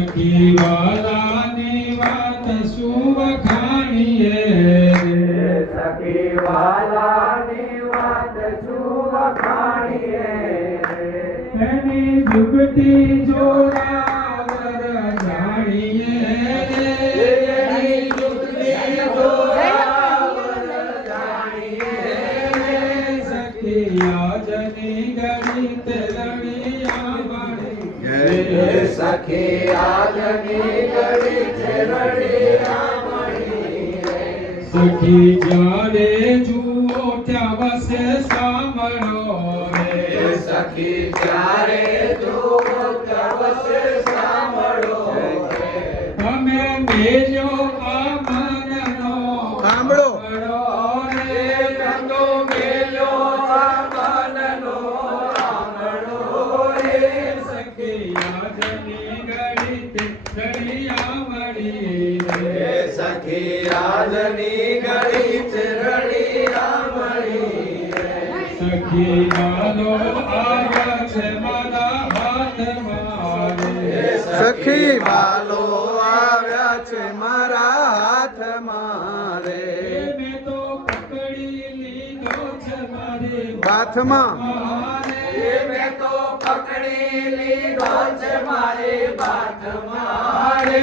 સખી વાલાની વાત શું વખાણીએ સખી વાલાની વાત શું વખાણીએ એની જુગતી જોરાવર જાણીએ એની જુગતી જોરાવર જાણીએ સખી આજની ઘડી તે રણિયા મણી સખી આજની ઘડી તે રણિયા મણી સખી જ્યારે જુઓ ત્યાં વસે સાંભળો રે સખી જ્યારે જુઓ ત્યાં વસે સાંભળો તમે મેલ્યો આ મનનો સાંભળો રે રંગો મેલ્યો આ મનનો સાંભળો રે સખી આજની ઘડી તે રણિયા મળી રે સખી આજની ઘડી તે રણિયા મળી સખી વાલો આવ્યા છે મારા હાથમાં રે સખી વાલો આવ્યા છે મારા હાથમાં રે મેં તો પકડી લીધો છે મારી હાથમાં મેં તો પકડી લીધો છે મારી બાથમાં રે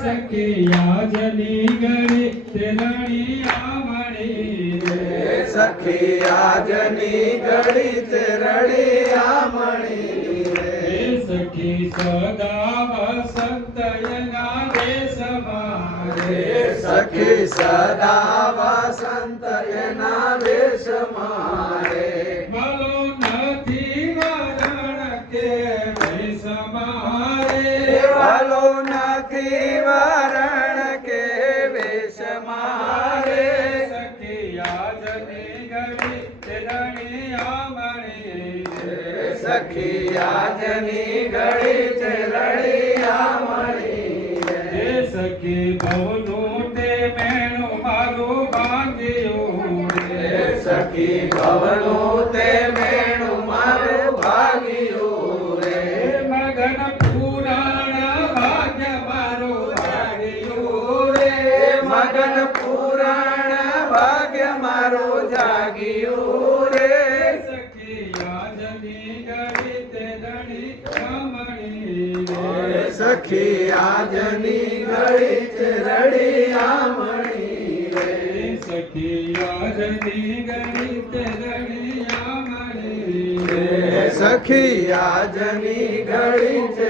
સખી આજની ઘડી તે રણિયા મળી રે સખી આજની ઘડી તે રણિયા મળી હે સખી સદા વસંત એના દેશમાં રે સખી સદા વસંત એના વેશમાં રે માલો નથી વરણ કે વેશમાં રે વાલો નથી વરણ કે વેશમાં રે સખી આજની ઘડી તે રણિયા મળી રે સખી આજની ઘડી તે રણિયા મળી હે સખી ભવનું તે મેણું મારું ભાગ્યું રે સખી ભવનું તે મેણું મારું ભાગ્યું રે મગન પુરાણ ભાગ્ય મારું ભાગ્યું રે મગન પુરાણ ભાગ્ય મારું જાગ્યું રે સખી આજની ઘડી તે રણિયા મળી રે સખી આજની ઘડી તે રણિયા મળી રે સખી આજની ઘડી તે રણિયા મળી રે સખી આજની ઘડી તે